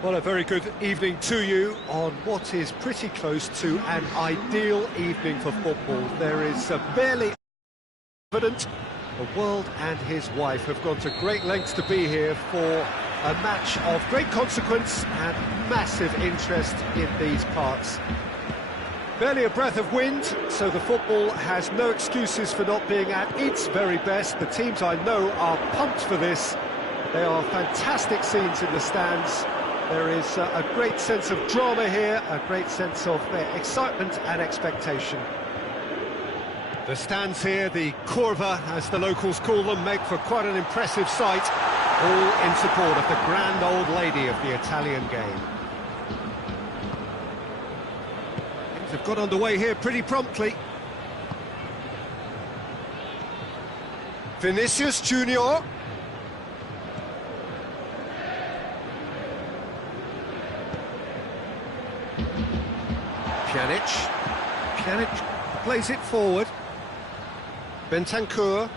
Well, a very good evening to you on what is pretty close to an ideal evening for football. There is barely evident. The world and his wife have gone to great lengths to be here for a match of great consequence and massive interest in these parts. Barely a breath of wind, so the football has no excuses for not being at its very best. The teams I know are pumped for this. They are fantastic scenes in the stands. There is a great sense of drama here, a great sense of excitement and expectation. The stands here, the curva, as the locals call them, make for quite an impressive sight, all in support of the grand old lady of the Italian game. Things have got underway here pretty promptly. Vinicius Junior. Pjanic plays it forward. Bentancur.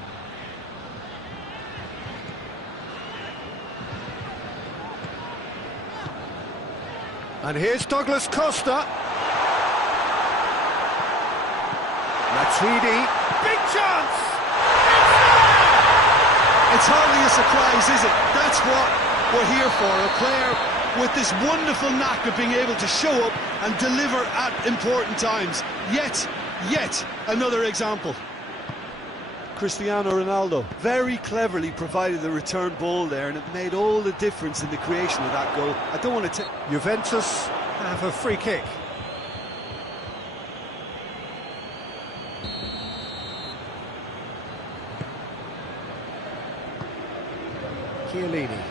And here's Douglas Costa. Matuidi. Big chance! It's hardly a surprise, is it? That's what we're here for. A player with this wonderful knack of being able to show up and deliver at important times. Yet another example. Cristiano Ronaldo very cleverly provided the return ball there, and it made all the difference in the creation of that goal. I don't want to Juventus have a free kick. Chiellini.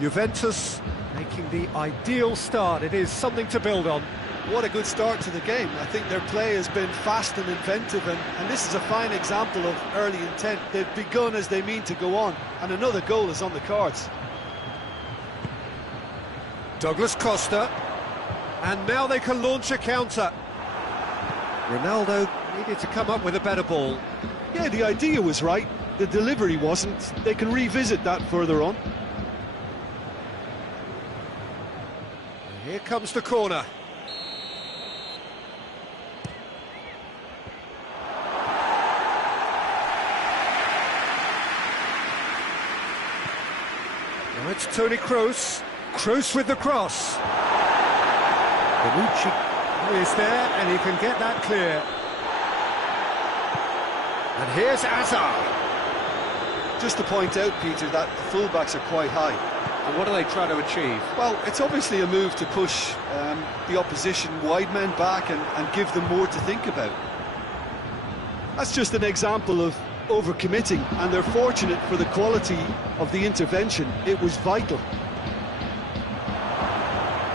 Juventus making the ideal start. It is something to build on. What a good start to the game. I think their play has been fast and inventive, and this is a fine example of early intent. They've begun as they mean to go on, and another goal is on the cards. Douglas Costa, and now they can launch a counter. Ronaldo needed to come up with a better ball. Yeah, the idea was right, the delivery wasn't. They can revisit that further on. Here comes the corner. Now it's Toni Kroos. Kroos with the cross. Bonucci is there, and he can get that clear. And here's Hazard. Just to point out, Peter, that the fullbacks are quite high. And what do they try to achieve? Well, it's obviously a move to push the opposition wide men back and give them more to think about. That's just an example of overcommitting, and they're fortunate for the quality of the intervention. It was vital.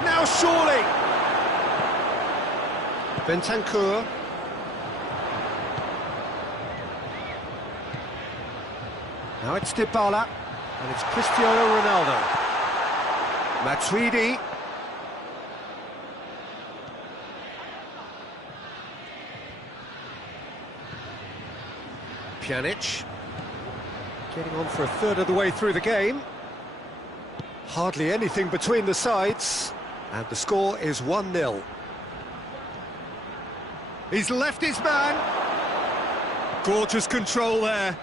Now surely! Bentancur. Now it's Dybala, and it's Cristiano Ronaldo. Matuidi. Pjanic. Getting on for a third of the way through the game. Hardly anything between the sides, and the score is 1-0. He's left his man. Gorgeous control there.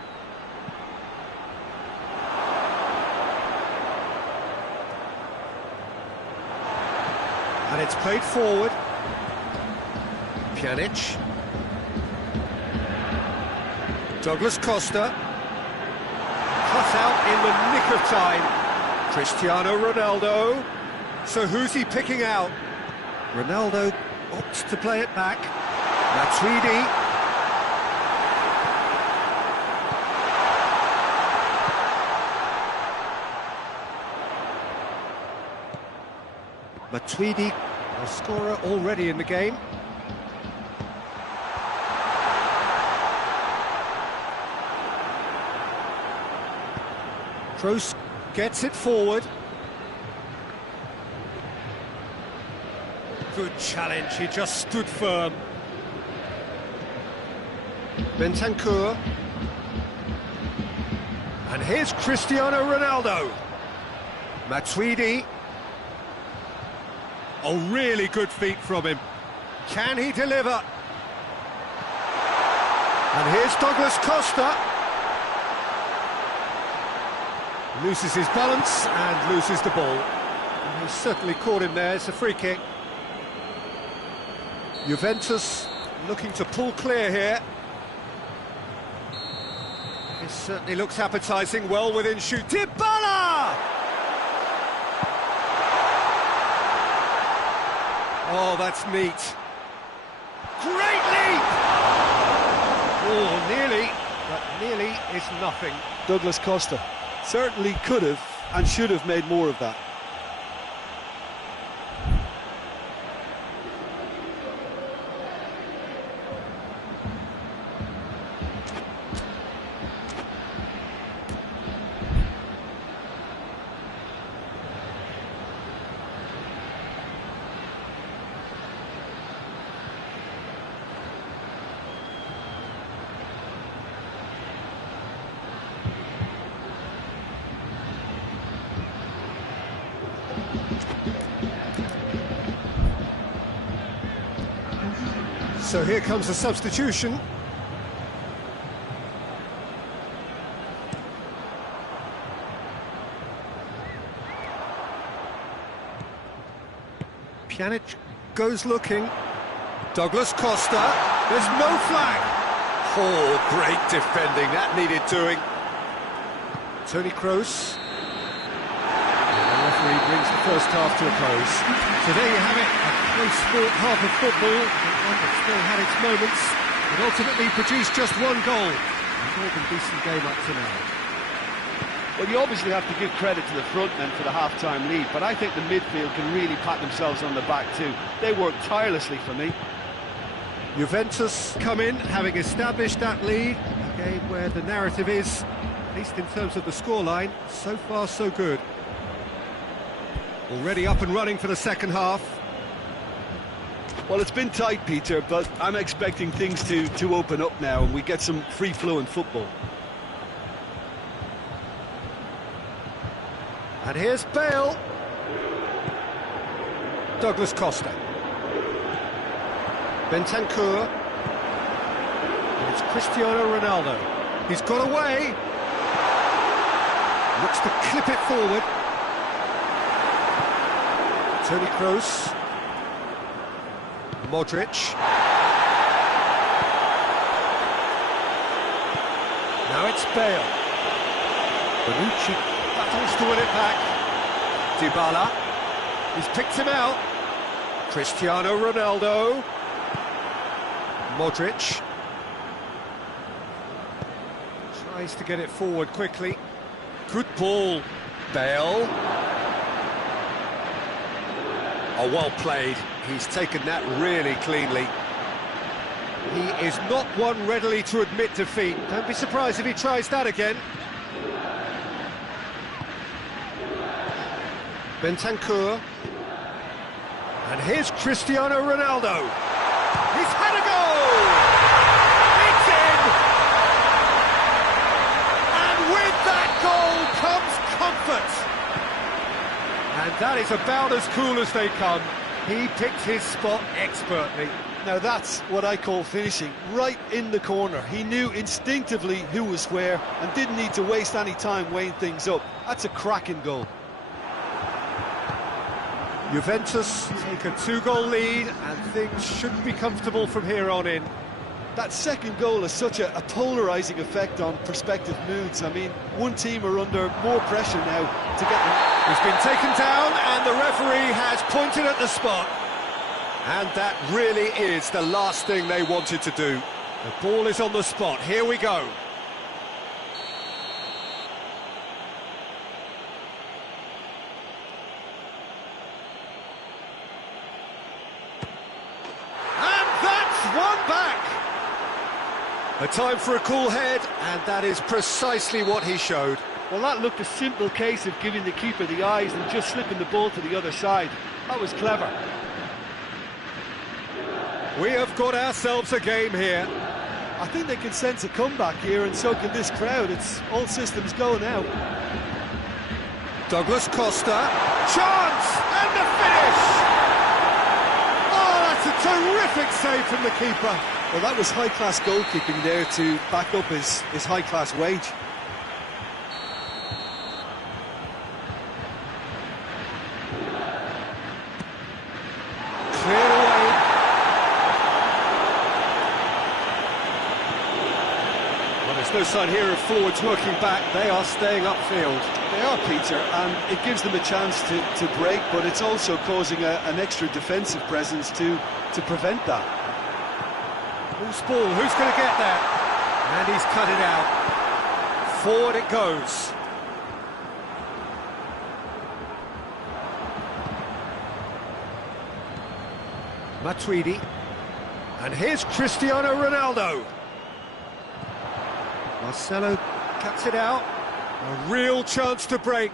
And it's played forward. Pjanic. Douglas Costa. Cut out in the nick of time. Cristiano Ronaldo. So who's he picking out? Ronaldo opts to play it back. Matuidi. Matuidi, a scorer already in the game. Kroos gets it forward. Good challenge, he just stood firm. Bentancur. And here's Cristiano Ronaldo. Matuidi. Oh, really good feet from him. Can he deliver? And here's Douglas Costa. Loses his balance and loses the ball. And he's certainly caught him there. It's a free kick. Juventus looking to pull clear here. This certainly looks appetising, well within shoot. Dybala! Oh, that's neat. Great leap! Oh, nearly, but nearly is nothing. Douglas Costa certainly could have and should have made more of that. So here comes the substitution. Pjanic goes looking. Douglas Costa. There's no flag. Oh, great defending. That needed doing. Toni Kroos. The referee brings the first half to a close. So there you have it, a close-fought half of football, but one that still had its moments, and ultimately produced just one goal. A more than decent game up to now. Well, you obviously have to give credit to the front men for the half-time lead, but I think the midfield can really pat themselves on the back too. They worked tirelessly for me. Juventus come in, having established that lead, a game where the narrative is, at least in terms of the scoreline, so far so good. Already up and running for the second half. Well, it's been tight, Peter, but I'm expecting things to open up now and we get some free-flowing football. And here's Bale. Douglas Costa. Bentancur. And it's Cristiano Ronaldo. He's got away. Looks to clip it forward. Toni Kroos. Modric. Now it's Bale. Bonucci battles to win it back. Dybala. He's picked him out. Cristiano Ronaldo. Modric. Tries to get it forward quickly. Good ball. Bale. Oh, well played. He's taken that really cleanly. He is not one readily to admit defeat. Don't be surprised if he tries that again. Bentancur. And here's Cristiano Ronaldo. He's had a goal! It's in! And with that goal comes comfort. And that is about as cool as they come. He picked his spot expertly. Now that's what I call finishing, right in the corner. He knew instinctively who was where and didn't need to waste any time weighing things up. That's a cracking goal. Juventus take a 2-goal lead and things should be comfortable from here on in. That second goal has such a polarising effect on prospective moods. I mean, one team are under more pressure now to get them. He's been taken down and the referee has pointed at the spot. And that really is the last thing they wanted to do. The ball is on the spot. Here we go. And that's one back. A time for a cool head, and that is precisely what he showed. Well, that looked a simple case of giving the keeper the eyes and just slipping the ball to the other side. That was clever. We have got ourselves a game here. I think they can sense a comeback here, and so can this crowd. It's all systems go now. Douglas Costa, chance, and the finish! Oh, that's a terrific save from the keeper. Well, that was high-class goalkeeping there to back up his high-class wage. Cleared away. Well, there's no sign here of forwards working back. They are staying upfield. They are, Peter, and it gives them a chance to break, but it's also causing an extra defensive presence to prevent that. Loose ball, who's going to get that? And he's cut it out. Forward it goes. Matuidi. And here's Cristiano Ronaldo. Marcelo cuts it out. A real chance to break.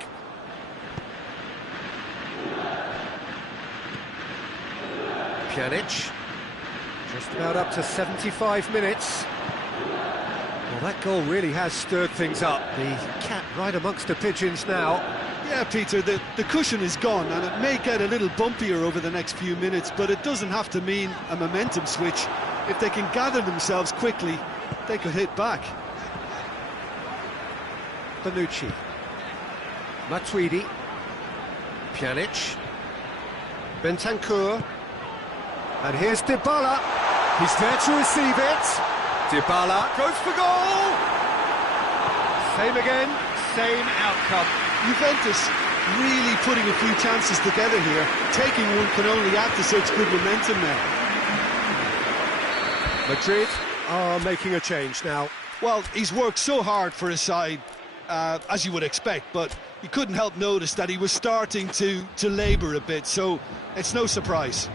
Pjanic. Just about up to 75 minutes. Well, that goal really has stirred things up. The cat right amongst the pigeons now. Yeah, Peter, the cushion is gone, and it may get a little bumpier over the next few minutes, but it doesn't have to mean a momentum switch. If they can gather themselves quickly, they could hit back. Bonucci. Matuidi. Pjanic. Bentancur. And here's Dybala. He's there to receive it. Dybala goes for goal. Same again, same outcome. Juventus really putting a few chances together here. Taking one can only add to such good momentum now. Madrid are making a change now. Well, he's worked so hard for his side, as you would expect, but you couldn't help notice that he was starting to labour a bit, so it's no surprise.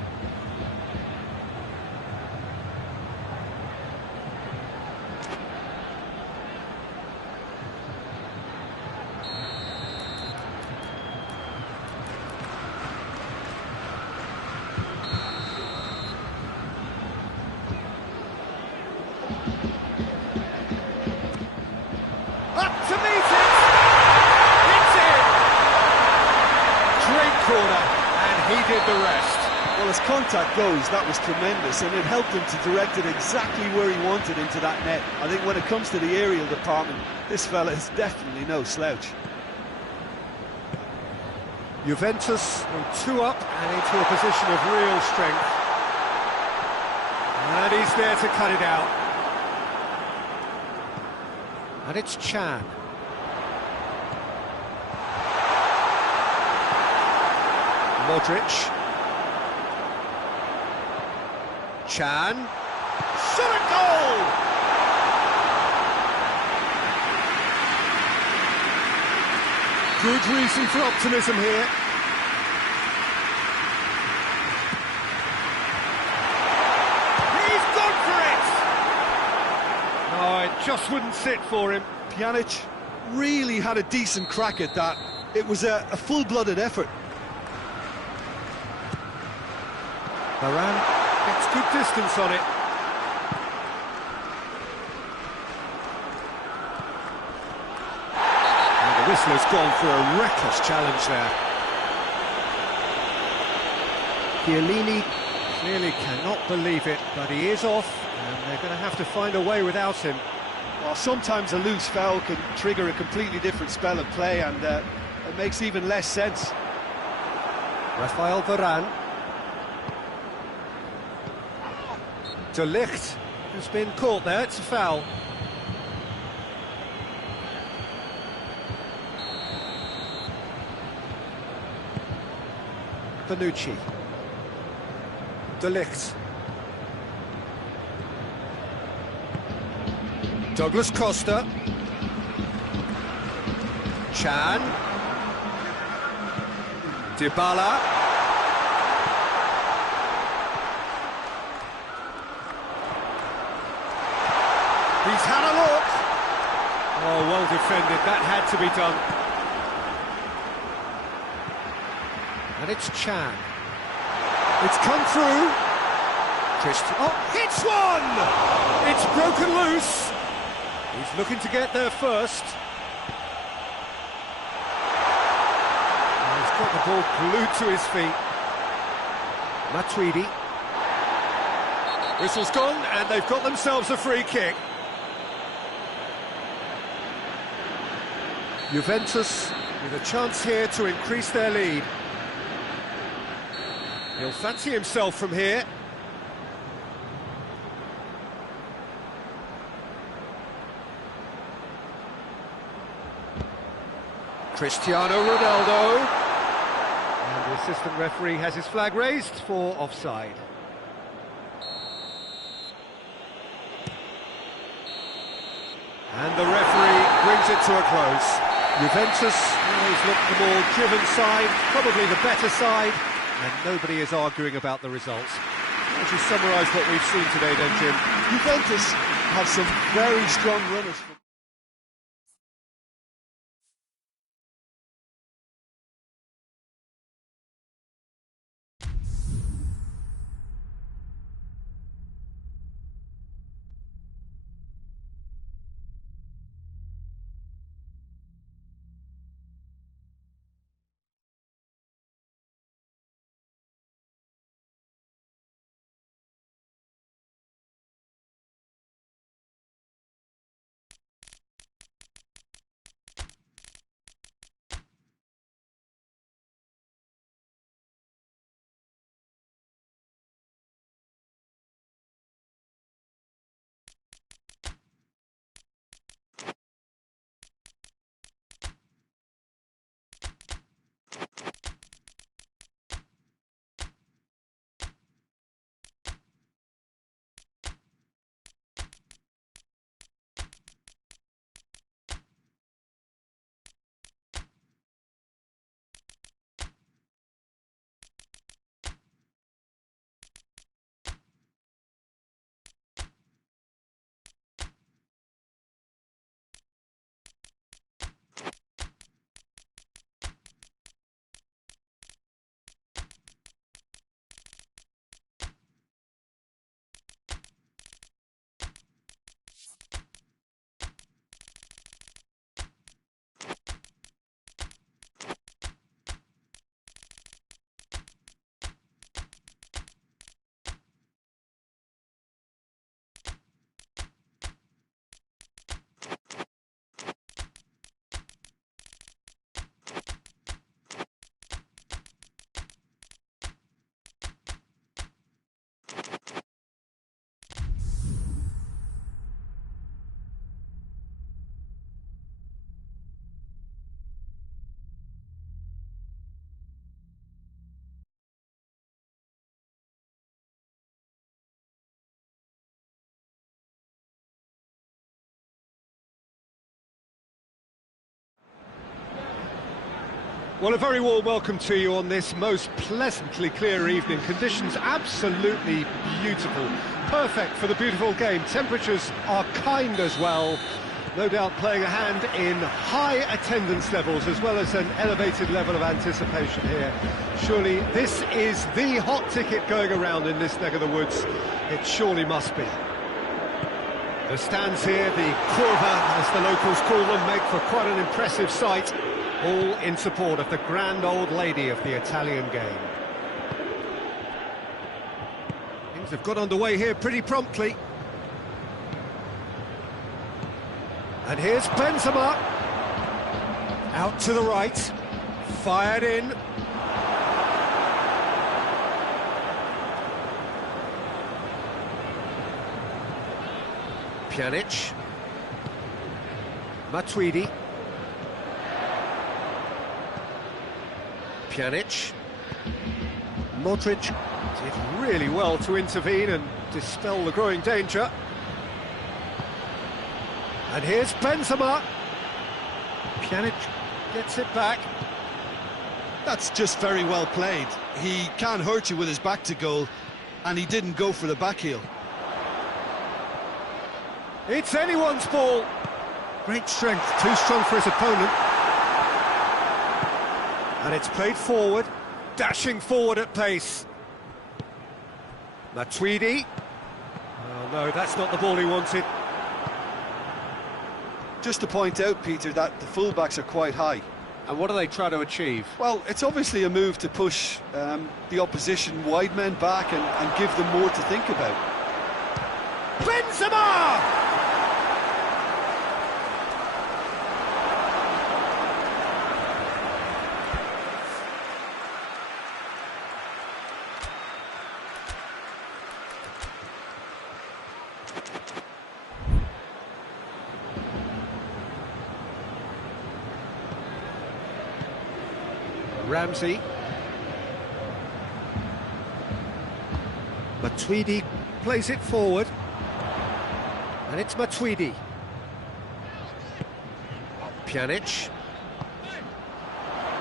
Up to meet it! It's in! Great corner, and he did the rest. Well, as contact goes, that was tremendous, and it helped him to direct it exactly where he wanted into that net. I think when it comes to the aerial department, this fella is definitely no slouch. Juventus go 2 up and into a position of real strength. And he's there to cut it out. And it's Chan. Modric. Chan. Shot a goal! Good reason for optimism here. He's gone for it! Oh, it just wouldn't sit for him. Pjanic really had a decent crack at that. It was a full-blooded effort. Varane gets good distance on it. And the whistler's gone for a reckless challenge there. Chiellini clearly cannot believe it, but he is off, and they're going to have to find a way without him. Well, sometimes a loose foul can trigger a completely different spell of play, and it makes even less sense. Rafael Varane. De Ligt has been caught there, it's a foul. Bonucci. De Ligt. Douglas Costa. Chan. Dybala. He's had a look. Oh, well defended. That had to be done. And it's Chan. It's come through. Oh, hits one! It's broken loose. He's looking to get there first. the ball glued to his feet. Matuidi. Whistle's gone, and they've got themselves a free kick. Juventus with a chance here to increase their lead. He'll fancy himself from here. Cristiano Ronaldo. And the assistant referee has his flag raised for offside. And the referee brings it to a close. Juventus always looked the more driven side, probably the better side, and nobody is arguing about the results. How would you summarise what we've seen today then, Jim? Juventus have some very strong runners. Well, a very warm welcome to you on this most pleasantly clear evening. Conditions absolutely beautiful. Perfect for the beautiful game. Temperatures are kind as well. No doubt playing a hand in high attendance levels as well as an elevated level of anticipation here. Surely this is the hot ticket going around in this neck of the woods. It surely must be. The stands here, the curva as the locals call them, make for quite an impressive sight. All in support of the grand old lady of the Italian game. Things have got underway here pretty promptly. And here's Benzema. Out to the right. Fired in. Pjanic. Matuidi. Pjanic. Modric did really well to intervene and dispel the growing danger. And here's Benzema. Pjanic gets it back. That's just very well played. He can hurt you with his back to goal, and he didn't go for the back heel. It's anyone's ball. Great strength, too strong for his opponent. And it's played forward, dashing forward at pace. Matuidi. Oh no, that's not the ball he wanted. Just to point out, Peter, that the fullbacks are quite high. And what do they try to achieve? Well, it's obviously a move to push the opposition wide men back and give them more to think about. Benzema! Ramsey. Matuidi plays it forward. And it's Matuidi. Pjanic.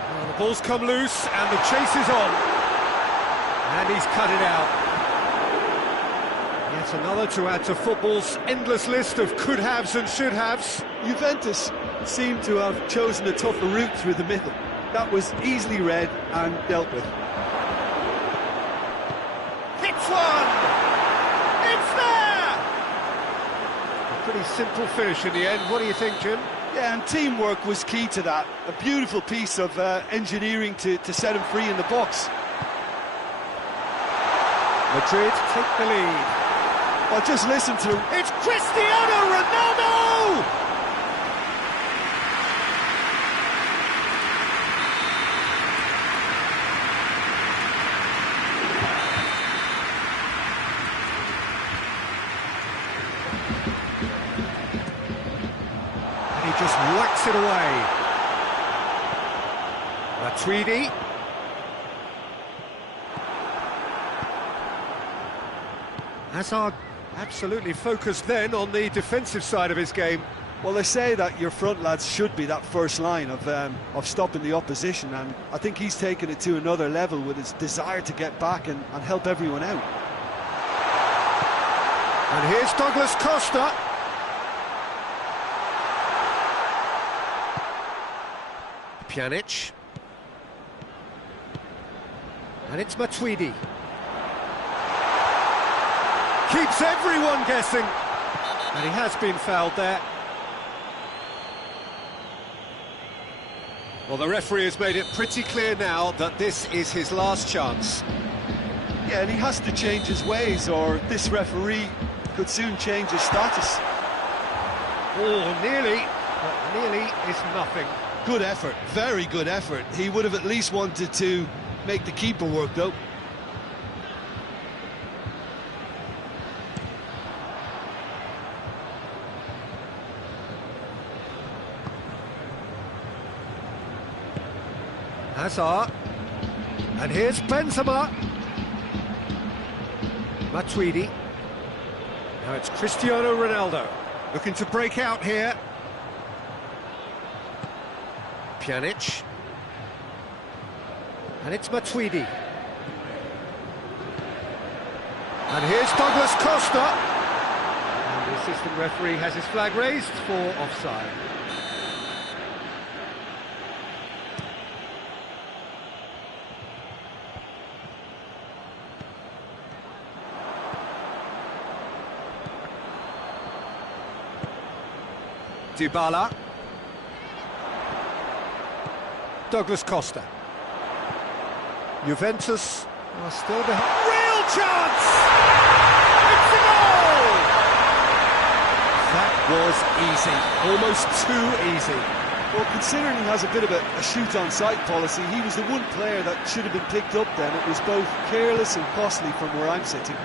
Well, the ball's come loose and the chase is on. And he's cut it out. Yet another to add to football's endless list of could-haves and should-haves. Juventus seem to have chosen a tougher route through the middle. That was easily read and dealt with. Hits one! It's there! A pretty simple finish in the end. What do you think, Jim? Yeah, and teamwork was key to that. A beautiful piece of engineering to set him free in the box. Madrid take the lead. Well, just listen to... It's Cristiano Ronaldo! Just whacks it away. Matuidi. Hazard absolutely focused then on the defensive side of his game. Well, they say that your front lads should be that first line of stopping the opposition, and I think he's taken it to another level with his desire to get back and help everyone out. And here's Douglas Costa. Pjanic. And it's Matuidi. Keeps everyone guessing. And he has been fouled there. Well, the referee has made it pretty clear now that this is his last chance. Yeah, and he has to change his ways, or this referee could soon change his status. Oh, nearly, but nearly is nothing. Good effort, very good effort. He would have at least wanted to make the keeper work, though. Hazard. And here's Benzema. Matuidi. Now it's Cristiano Ronaldo. Looking to break out here. Pjanic. And it's Matuidi. And here's Douglas Costa. And the assistant referee has his flag raised for offside. Dybala. Douglas Costa. Juventus are still behind. Real chance! It's a goal! That was easy, almost too easy. Well, considering he has a bit of a shoot-on-sight policy, he was the one player that should have been picked up then. It was both careless and costly from where I'm sitting.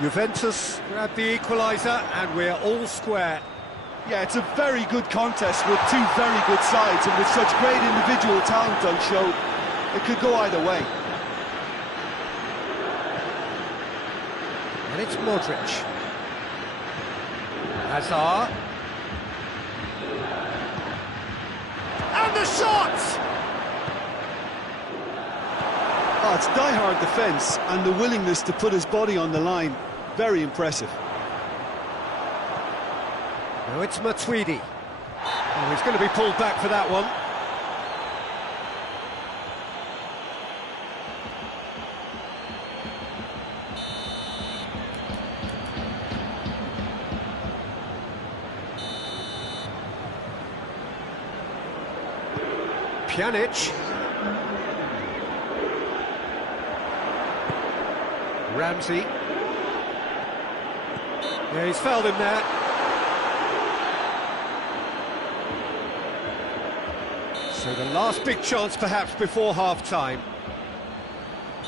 Juventus grab the equaliser and we're all square. Yeah, it's a very good contest with two very good sides, and with such great individual talent on show, it could go either way. And it's Modric. Hazard. And the shot! Oh, it's die-hard defence and the willingness to put his body on the line. Very impressive. Now it's Matuidi. Oh, he's going to be pulled back for that one. Pjanic. Ramsey. Yeah, he's fouled him there. So the last big chance perhaps before half-time.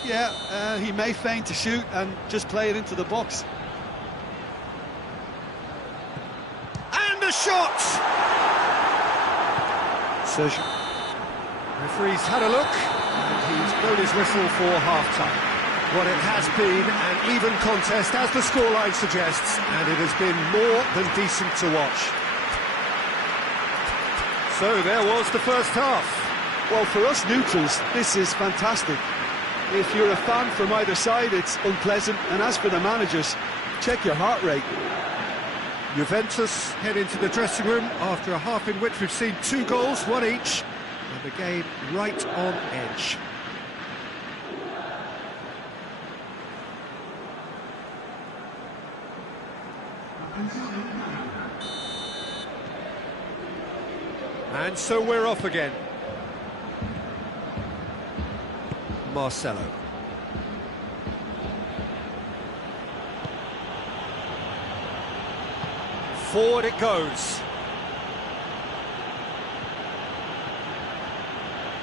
Yeah, he may feign to shoot and just play it into the box. And a shot! Sergio. Referee's had a look, and he's blown his whistle for half-time. Well, it has been an even contest, as the scoreline suggests, and it has been more than decent to watch. So there was the first half. Well, for us neutrals, this is fantastic. If you're a fan from either side, it's unpleasant, and as for the managers, check your heart rate. Juventus head into the dressing room after a half in which we've seen 2 goals, 1 each, and the game right on edge. And so we're off again. Marcelo. Forward it goes.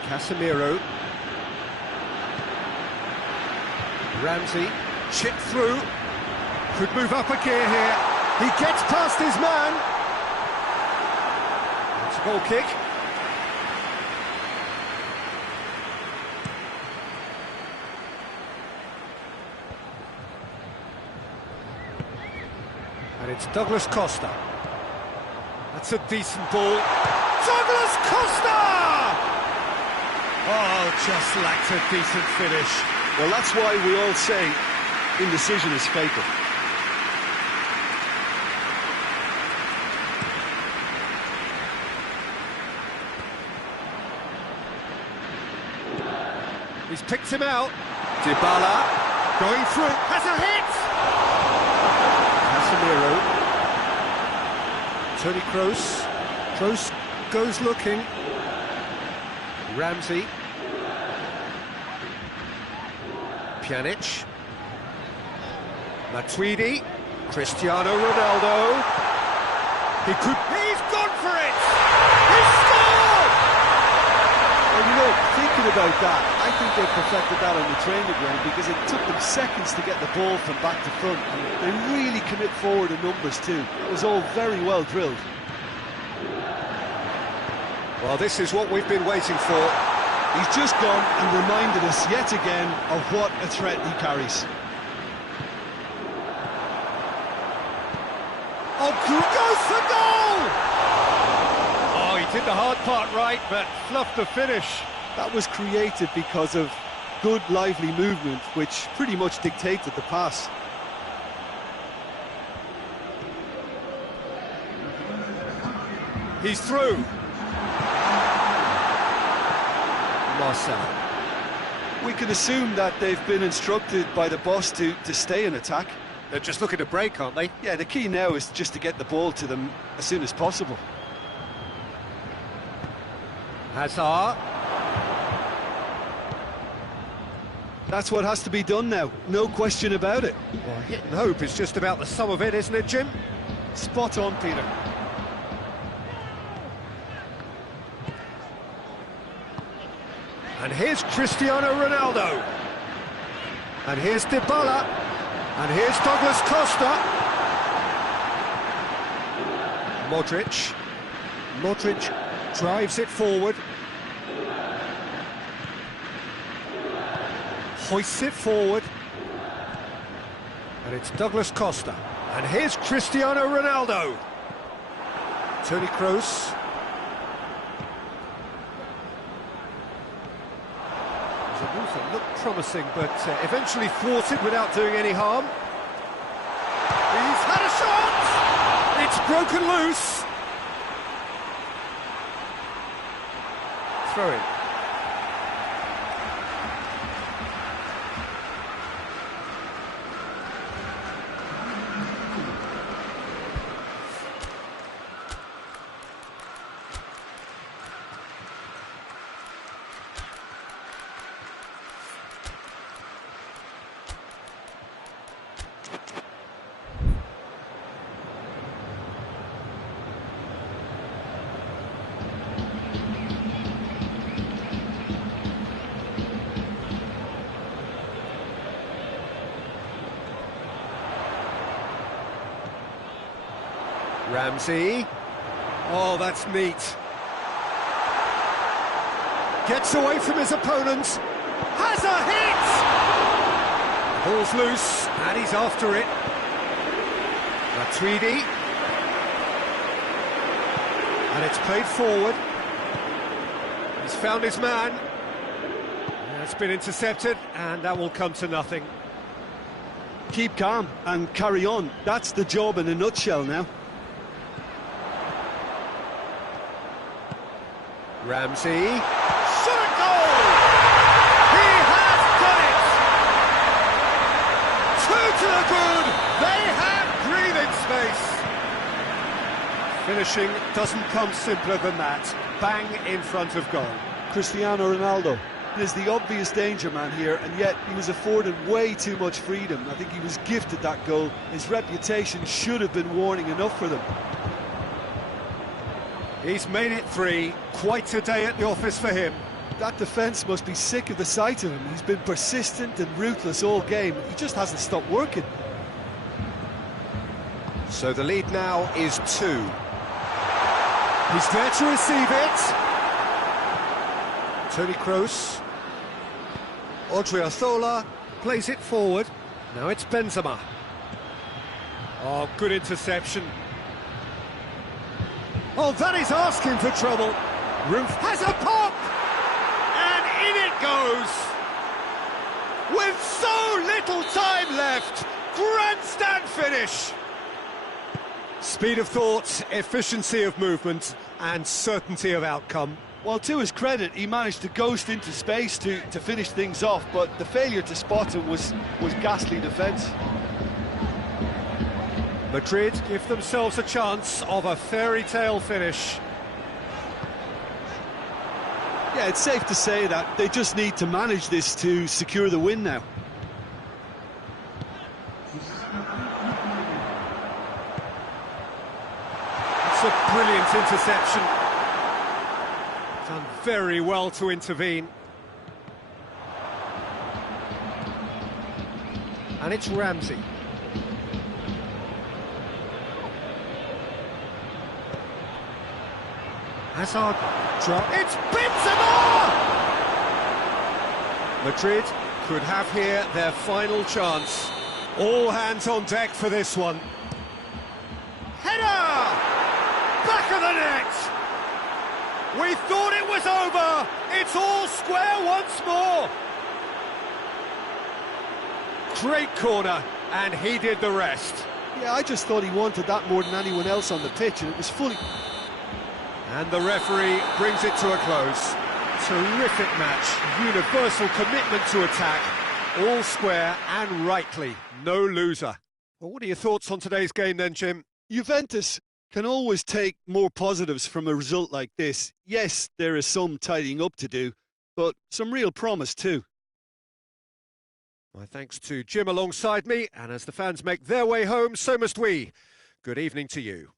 Casemiro. Ramsey. Chip through. Could move up a gear here. He gets past his man. It's a goal kick. And it's Douglas Costa. That's a decent ball. Douglas Costa! Oh, just lacked a decent finish. Well, that's why we all say indecision is fatal. He's picked him out. Dybala going through. Has a hit! Casemiro. Toni Kroos. Kroos goes looking. Ramsey. Pjanic. Matuidi. Cristiano Ronaldo. He's gone for it! He scored! Well, you know, thinking about that, I think they perfected that on the training ground because it took them seconds to get the ball from back to front. And they really commit forward in numbers too. It was all very well drilled. Well, this is what we've been waiting for. He's just gone and reminded us yet again of what a threat he carries. Oh, goes for goal! Oh, he did the hard part right, but fluffed the finish. That was created because of good, lively movement, which pretty much dictated the pass. He's through. Marcelo. We can assume that they've been instructed by the boss to stay in attack. They're just looking to break, aren't they? Yeah, the key now is just to get the ball to them as soon as possible. Hazard. That's what has to be done now, no question about it. Well, hit and hope is just about the sum of it, isn't it, Jim? Spot on, Peter. And here's Cristiano Ronaldo. And here's Dybala. And here's Douglas Costa. Modric. Modric drives it forward. Hoists it forward. And it's Douglas Costa. And here's Cristiano Ronaldo. Toni Kroos. The move that looked promising, but eventually thwarted without doing any harm. He's had a shot! It's broken loose. Throw in. Ramsey. Oh, that's neat. Gets away from his opponent. Has a hit! Ball's loose, and he's after it. Matuidi. And it's played forward. He's found his man. It's been intercepted, and that will come to nothing. Keep calm and carry on. That's the job in a nutshell now. Ramsey. Shot a goal! He has done it! Two to the good! They have breathing space! Finishing doesn't come simpler than that. Bang in front of goal. Cristiano Ronaldo is the obvious danger man here, and yet he was afforded way too much freedom. I think he was gifted that goal. His reputation should have been warning enough for them. He's made it 3. Quite a day at the office for him. That defence must be sick of the sight of him. He's been persistent and ruthless all game. He just hasn't stopped working. So the lead now is 2. He's there to receive it. Toni Kroos. Odriozola plays it forward. Now it's Benzema. Oh, good interception. Oh, that is asking for trouble. Roof has a pop! And in it goes! With so little time left! Grandstand finish! Speed of thought, efficiency of movement, and certainty of outcome. Well, to his credit, he managed to ghost into space to finish things off, but the failure to spot him was ghastly defence. Madrid give themselves a chance of a fairy tale finish. Yeah, it's safe to say that they just need to manage this to secure the win now. It's a brilliant interception. Done very well to intervene. And it's Ramsey. Hazard. It's Benzema! Madrid could have here their final chance. All hands on deck for this one. Header! Back of the net! We thought it was over! It's all square once more! Great corner, and he did the rest. Yeah, I just thought he wanted that more than anyone else on the pitch, and it was fully... And the referee brings it to a close. Terrific match, universal commitment to attack, all square and rightly, no loser. Well, what are your thoughts on today's game then, Jim? Juventus can always take more positives from a result like this. Yes, there is some tidying up to do, but some real promise too. My thanks to Jim alongside me, and as the fans make their way home, so must we. Good evening to you.